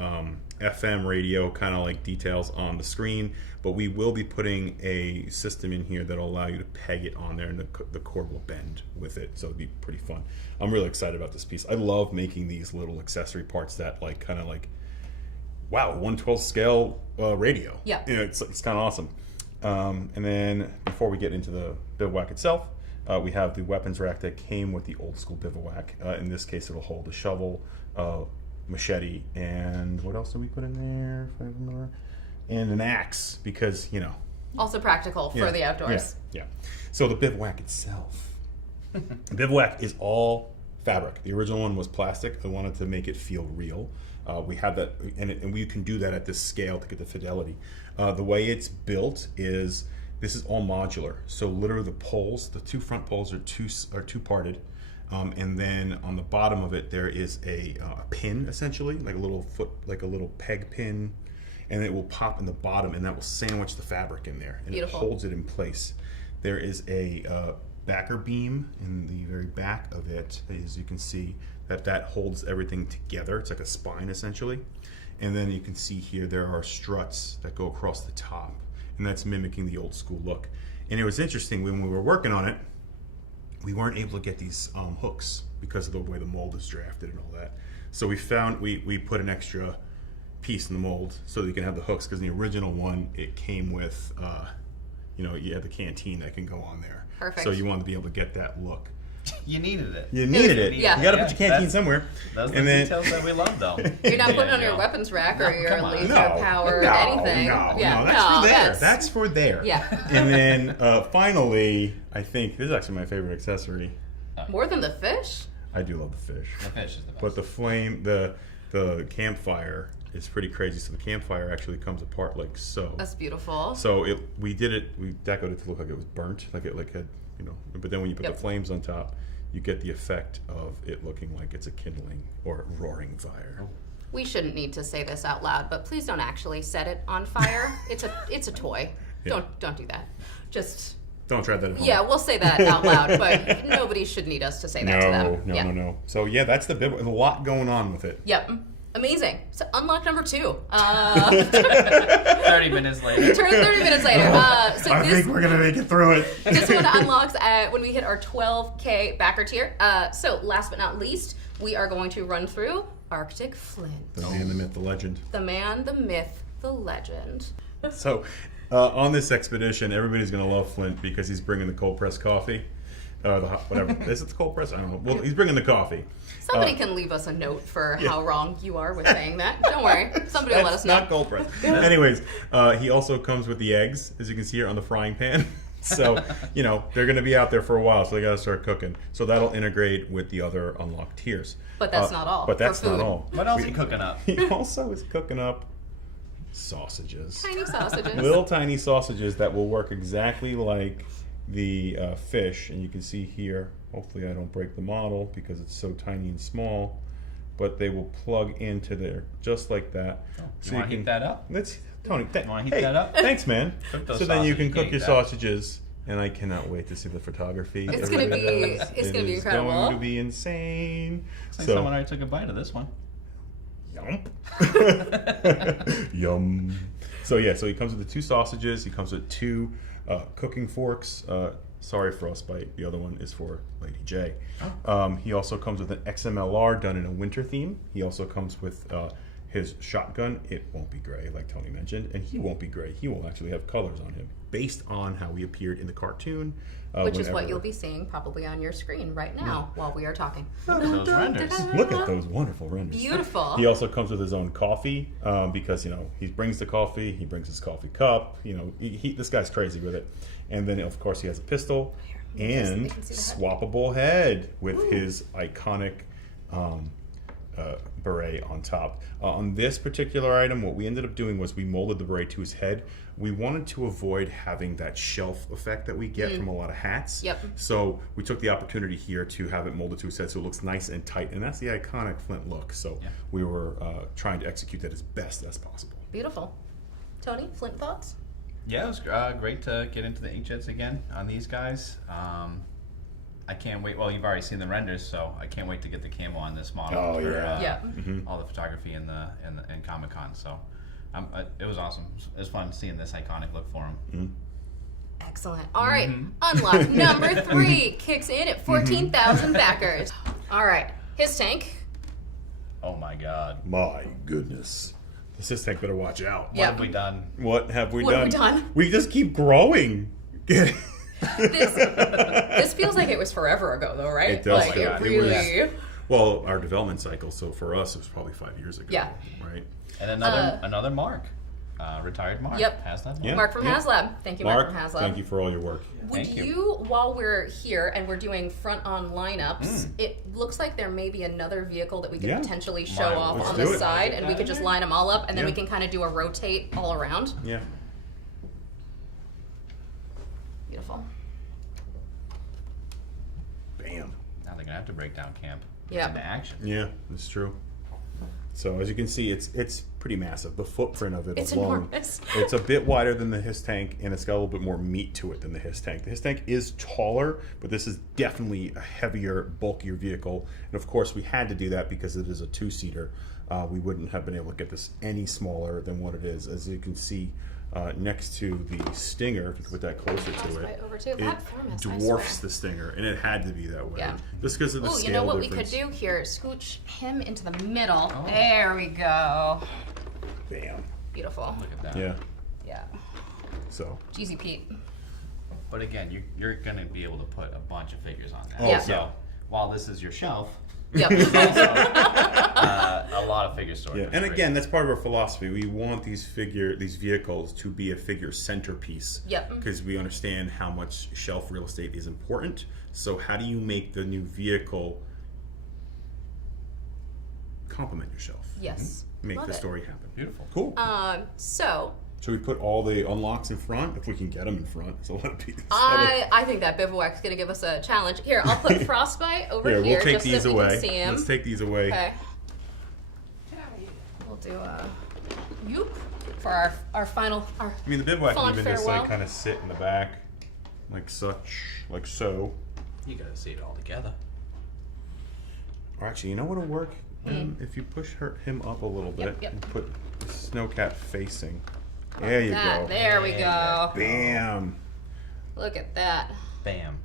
FM radio kind of like details on the screen. But we will be putting a system in here that'll allow you to peg it on there, and the cord will bend with it, so it'll be pretty fun. I'm really excited about this piece. I love making these little accessory parts that like kind of like, wow, 1/12 scale radio. Yeah. You know, it's kind of awesome. And then before we get into the bivouac itself, we have the weapons rack that came with the old school bivouac. In this case, it'll hold a shovel, machete, and what else did we put in there? If I remember. And an axe, because, you know. Also practical for the outdoors. Yeah. So the bivouac itself. The bivouac is all fabric. The original one was plastic. I wanted to make it feel real. We have that, and we can do that at this scale to get the fidelity. The way it's built is, this is all modular. So literally the poles, the two front poles are two parted. And then on the bottom of it, there is a pin, essentially, like a little peg pin. And it will pop in the bottom, and that will sandwich the fabric in there, and Beautiful. It holds it in place. There is a backer beam in the very back of it, as you can see, that holds everything together. It's like a spine, essentially. And then you can see here there are struts that go across the top, and that's mimicking the old school look. And it was interesting, when we were working on it, we weren't able to get these hooks because of the way the mold is drafted and all that. So we put an extra piece in the mold so that you can have the hooks, because in the original one it came with you had the canteen that can go on there. Perfect. So you wanted to be able to get that look. You needed it. You needed it. Yeah. You got to put your canteen somewhere. Those are the details that we love, though. You're not putting on your weapons rack or your come on. laser powered anything. No, Yeah. that's for there. That's for there. Yeah. And then finally, I think this is actually my favorite accessory. More than the fish? I do love the fish. The fish is the best. But the flame, the campfire is pretty crazy. So the campfire actually comes apart like so. That's beautiful. So we decorated it to look like it was burnt, like it had, you know. But then when you put the flames on top, you get the effect of it looking like it's a kindling or a roaring fire. We shouldn't need to say this out loud, but please don't actually set it on fire. It's a toy. Yeah. Don't do that. Just don't try that at home. Yeah, we'll say that out loud, but nobody should need us to say that to them. No. So yeah, that's the bit. There's a lot going on with it. Yep. Amazing. So unlock number 2. 30 minutes later. 30 minutes later. I think we're gonna make it through it. This one unlocks when we hit our 12K backer tier. So last but not least, we are going to run through Arctic Flint. The man, the myth, the legend. The man, the myth, the legend. So on this expedition, everybody's gonna love Flint because he's bringing the cold pressed coffee. Whatever. Is it the cold press? I don't know. Well, he's bringing the coffee. Somebody can leave us a note for how wrong you are with saying that. Don't worry. Somebody will let us know. Not cold press. Anyways, he also comes with the eggs, as you can see here on the frying pan. So, you know, they're going to be out there for a while, so they got to start cooking. So that'll integrate with the other unlocked tiers. But that's not all. But that's not all. What else are you cooking up? He also is cooking up sausages. Tiny sausages. Little tiny sausages that will work exactly like the fish. And you can see here, hopefully I don't break the model because it's so tiny and small, but they will plug into there just like that. Oh, you want to heat that up? Tony, you want to heat that up? Thanks, man. So then you can cook your that. sausages, and I cannot wait to see the photography. It's gonna be incredible. It's going to be insane. It's like someone already took a bite of this one. Yum. Yum. So yeah, so he comes with the 2 sausages. He comes with 2 cooking forks. Sorry, Frostbite. The other one is for Lady J. He also comes with an XMLR done in a winter theme. He also comes with his shotgun. It won't be gray, like Tony mentioned, and he won't be gray. He will actually have colors on him, based on how he appeared in the cartoon. Which is what you'll be seeing probably on your screen right now while we are talking. Look at those renders. Look at those wonderful renders. Beautiful. He also comes with his own coffee because, you know, he brings the coffee, he brings his coffee cup. You know, this guy's crazy with it. And then, of course, he has a pistol and swappable head with his iconic beret on top. On this particular item, what we ended up doing was we molded the beret to his head. We wanted to avoid having that shelf effect that we get from a lot of hats. Yep. So we took the opportunity here to have it molded to his head so it looks nice and tight, and that's the iconic Flint look. So we were trying to execute that as best as possible. Beautiful. Tony, Flint thoughts? Yeah, it was great to get into the inkjets again on these guys. I can't wait. Well, you've already seen the renders, so I can't wait to get the camo on this model Oh, for yeah. all the photography in Comic-Con. So it was awesome. It was fun seeing this iconic look for him. Excellent. All right, unlock number 3 kicks in at 14,000 backers. All right, his tank. Oh my God. My goodness. This tank better watch out. What have we done? What have we What done? have we done? We just keep growing. This feels like it was forever ago, though, right? It does Like, feel it like really. Well, our development cycle, so for us, it was probably 5 years ago. Yeah. Right? And another Mark. Retired Mark. Yep. HasLab. Yeah. Mark from HasLab. Thank you, Mark from HasLab. Thank you for all your work. Would Thank you. you, while we're here and we're doing front-on lineups, it looks like there may be another vehicle that we could Yeah. potentially show Might- off let's on do the it. side, and we could just line them all up, and then we Yeah. can kind of do a rotate all around. Yeah. Beautiful. Bam. Now they're gonna have to break down camp. Yeah. Into action. Yeah, that's true. So as you can see, it's pretty massive. The footprint of it It's alone. enormous. It's a bit wider than the His tank, and it's got a little bit more meat to it than the His tank. The His tank is taller, but this is definitely a heavier, bulkier vehicle. And of course, we had to do that because it is a 2-seater. We wouldn't have been able to get this any smaller than what it is. As you can see, next to the Stinger, if you can put that closer to it, right over to it that thermos, I dwarfs swear. the Stinger, and it had to be that way. Yeah. Just because of the Ooh, scale you know what difference. we could do here? Scooch him into the middle. Oh. There we go. Bam. Beautiful. Look at that. Yeah. Yeah. So. Jeezy Pete. But again, you're gonna be able to put a bunch of figures on that. Oh, Yeah. So while this is your shelf, Yep. A lot of figure storage. Yeah, and again, that's part of our philosophy. We want these vehicles to be a figure centerpiece. Yep. Because we understand how much shelf real estate is important. So how do you make the new vehicle complement your shelf? Yes. Make Love the it. story happen. Beautiful. Cool. So Should we put all the unlocks in front? If we can get them in front. It's a lot of pieces. I think that bivouac's gonna give us a challenge. Here, I'll put Frostbite over here. We'll take just these so that we away. can see 'em. Let's take these away. Okay. We'll do a yoop for our final. I mean, the bivouac can Fond even just farewell. like kind of sit in the back, like so. You gotta see it all together. Or actually, you know what'll work? If you push him up a little bit Yep. and put the Snowcat facing. There you go. There we go. Bam. Look at that. Bam.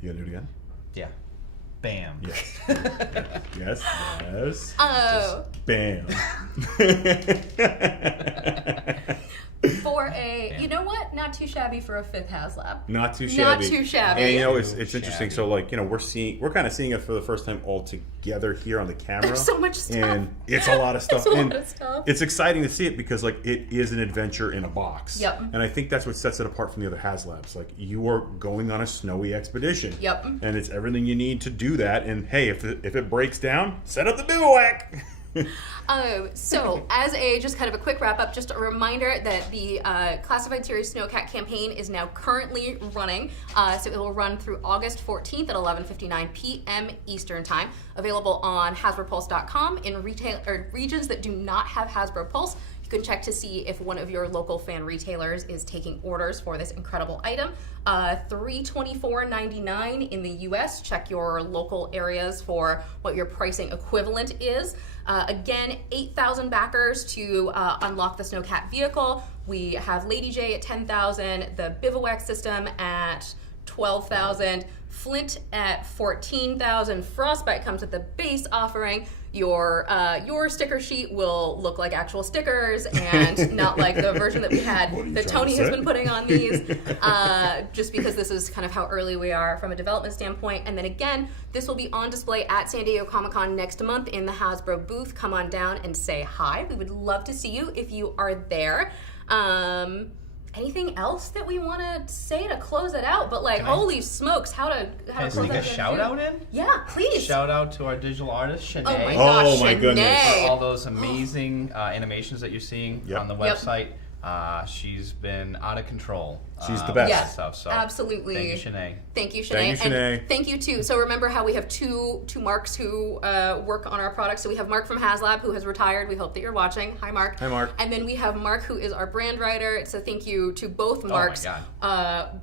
You gonna do it again? Yeah. Bam. Yes. Yes. Oh, Bam. for a, you know what? Not too shabby for a 5th HasLab. Not too shabby. Not too shabby. And you know, it's Too interesting. shabby. So like, you know, we're kind of seeing it for the first time all together here on the camera. There's so much stuff. And it's a lot of stuff. It's a lot And of stuff. It's exciting to see it because like it is an adventure in a box. Yep. And I think that's what sets it apart from the other HasLabs. Like you are going on a snowy expedition. Yep. And it's everything you need to do that. And hey, if it breaks down, set up the bivouac. So, as just kind of a quick wrap up, just a reminder that the Classified Series Snow C.A.T campaign is now currently running. So it will run through August 14th at 11:59 p.m. Eastern Time. Available on HasbroPulse.com in retail or regions that do not have Hasbro Pulse. You can check to see if one of your local fan retailers is taking orders for this incredible item. $324.99 in the US. Check your local areas for what your pricing equivalent is. Again, 8,000 backers to unlock the Snow C.A.T vehicle. We have Lady J at 10,000, the Bivouac system at 12,000, Flint at 14,000. Frostbite comes with the base offering. Your sticker sheet will look like actual stickers and not like the version that we had that Tony has been putting on these, just because this is kind of how early we are from a development standpoint. And then again, this will be on display at San Diego Comic-Con next month in the Hasbro booth. Come on down and say hi. We would love to see you if you are there. Anything else that we want to say to close it out? But like, holy smokes, how to Can I close sneak out a the shout video? out in? Yeah, please. Shout out to our digital artist, Shanae. Oh my Oh gosh, my goodness. Shanae. For all those amazing animations that you're seeing Yep. on the Yep. website. She's been out of control. She's the with best. that Yeah, stuff, so absolutely. Thank you, Shanae. Thank you, Shanae. Thank you, Shanae. And thank you too. So remember how we have two Marks who work on our products. So we have Mark from HasLab who has retired. We hope that you're watching. Hi, Mark. Hi, Mark. And then we have Mark who is our brand writer. So thank you to both Marks. God.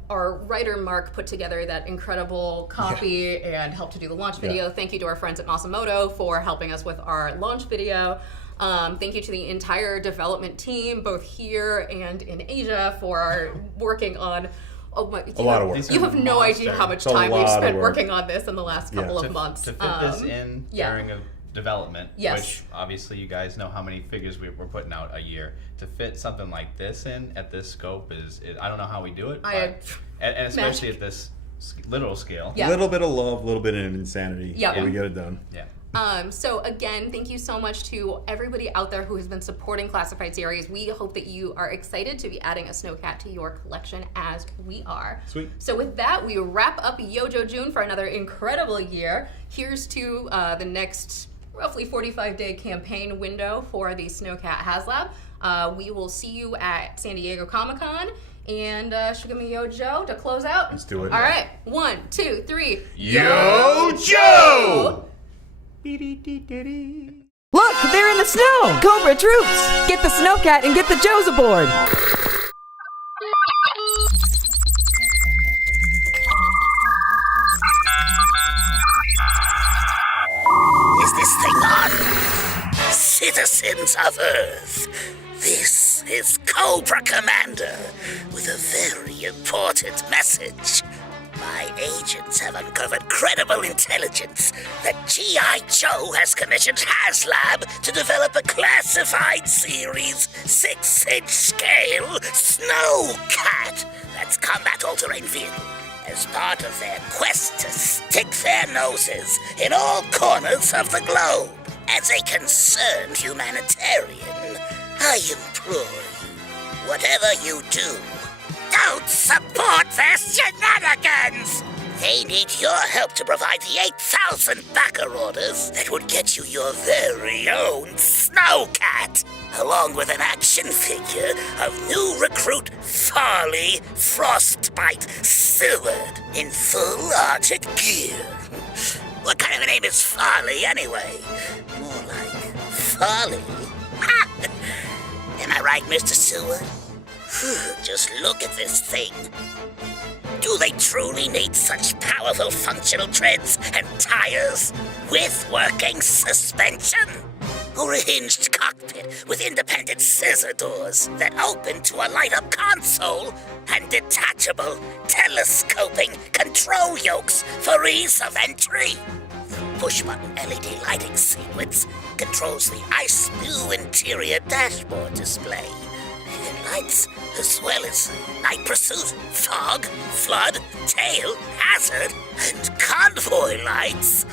Our writer Mark put together that incredible copy and helped to do the launch video. Yeah. Thank you to our friends at Masamoto for helping us with our launch video. Thank you to the entire development team, both here and in Asia, for working on. Oh my! A lot of work. You have no idea how much It's a time we've lot of spent work. working on this in the last couple of months. To fit this in yeah. during a development, Yes. which obviously you guys know how many figures we're putting out a year. To fit something like this in at this scope is I don't know how we do it, and especially magic. at this literal scale. Yeah. A little bit of love, a little bit of insanity. Yeah. But we get it done. Yeah. So again, thank you so much to everybody out there who has been supporting Classified Series. We hope that you are excited to be adding a Snow C.A.T to your collection as we are. Sweet. So with that, we wrap up Yojo June for another incredible year. Here's to the next roughly 45-day campaign window for the Snow C.A.T HasLab. We will see you at San Diego Comic-Con. And Shigami Yojo to close out. Let's do it. All right, 1, 2, 3. Yojo! Look, they're in the snow! Cobra troops! Get the Snow C.A.T and get the Joes aboard! Is this thing on? Citizens of Earth, this is Cobra Commander with a very important message. My agents have uncovered credible intelligence that G.I. Joe has commissioned HasLab to develop a Classified Series 6-inch scale Snow C.A.T. that's combat all-terrain vehicle. as part of their quest to stick their noses in all corners of the globe. As a concerned humanitarian, I implore you, whatever you do, don't support their shenanigans! They need your help to provide the 8,000 backer orders that would get you your very own Snow Cat, along with an action figure of new recruit Farley Frostbite Seward in full Arctic gear. What kind of a name is Farley, anyway? More like Farley. Am I right, Mr. Seward? Just look at this thing. Do they truly need such powerful functional treads and tires with working suspension? Or a hinged cockpit with independent scissor doors that open to a light-up console and detachable, telescoping control yokes for ease of entry? The push-button LED lighting sequence controls the ice blue interior dashboard display. Lights, as well as night pursuit, fog, flood, tail, hazard, and convoy lights.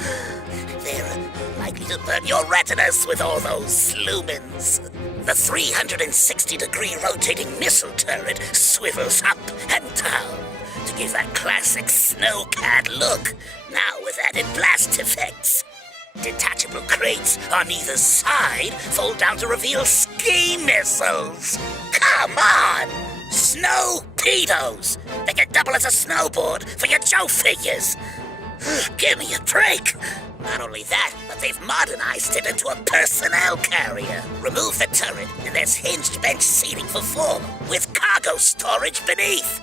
They're likely to burn your retinas with all those lumens. The 360-degree rotating missile turret swivels up and down to give that classic Snow Cat look, now with added blast effects. Detachable crates on either side fold down to reveal ski missiles. Come on! Snow pedos! They can double as a snowboard for your Joe figures. Give me a break. Not only that, but they've modernized it into a personnel carrier. Remove the turret, and there's hinged bench seating for four, with cargo storage beneath.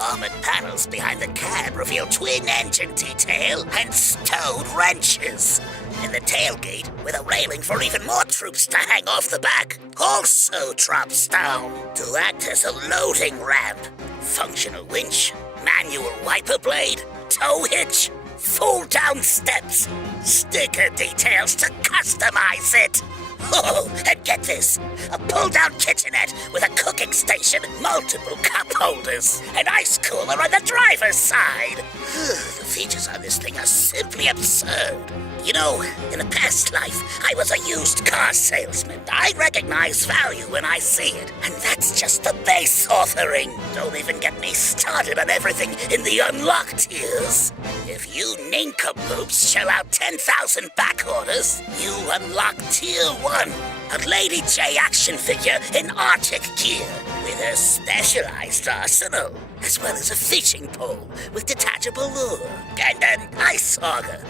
Armored panels behind the cab reveal twin engine detail and stowed wrenches. And the tailgate, with a railing for even more troops to hang off the back, also drops down to act as a loading ramp. Functional winch, manual wiper blade, tow hitch, fold-down steps, sticker details to customize it. Oh, and get this, a pull-down kitchenette with a cooking station, multiple cup holders, an ice cooler on the driver's side. The features on this thing are simply absurd. You know, in a past life, I was a used car salesman. I recognize value when I see it, and that's just the base offering. Don't even get me started on everything in the unlocked tiers. If you nincompoops shell out 10,000 back orders, you unlock Tier 1, a Lady J action figure in Arctic gear with a specialized arsenal, as well as a fishing pole with detachable lure and an ice auger.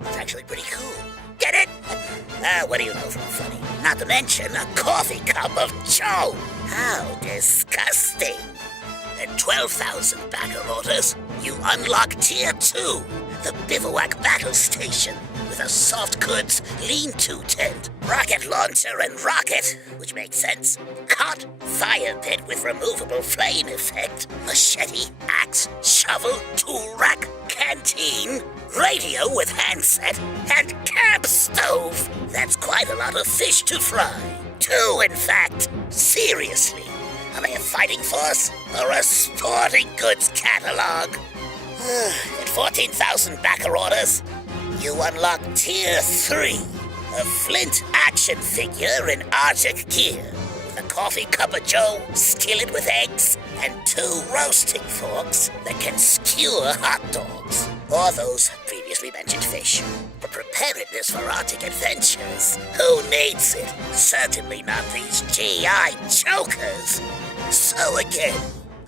It's actually pretty cool. Get it? What do you know from funny? Not to mention a coffee cup of Joe. How disgusting. At 12,000 backer orders, you unlock Tier 2, the Bivouac Battle Station, with a soft goods lean-to tent, rocket launcher and rocket, which makes sense, cot, fire pit with removable flame effect, machete, axe, shovel, tool rack, canteen, radio with handset, and camp stove. That's quite a lot of fish to fry. 2, in fact. Seriously. Are they a fighting force or a sporting goods catalog? At 14,000 backer orders, you unlock Tier 3, a Flint action figure in Arctic gear, with a coffee cup of Joe, skillet with eggs, and 2 roasting forks that can skewer hot dogs, or those previously mentioned fish. For preparedness for Arctic adventures, who needs it? Certainly not these GI chokers. So again,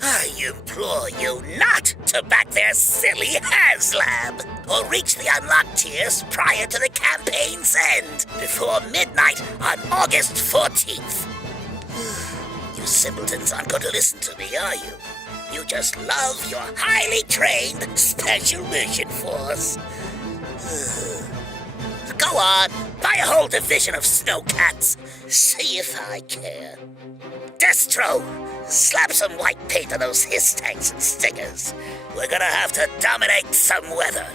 I implore you not to back their silly HasLab, or reach the unlocked tiers prior to the campaign's end, before midnight on August 14th. You simpletons aren't going to listen to me, are you? You just love your highly trained Special Mission Force. Go on, buy a whole division of Snow Cats. See if I care. Destro, slap some white paint on those hiss tanks and stingers. We're gonna have to dominate some weather.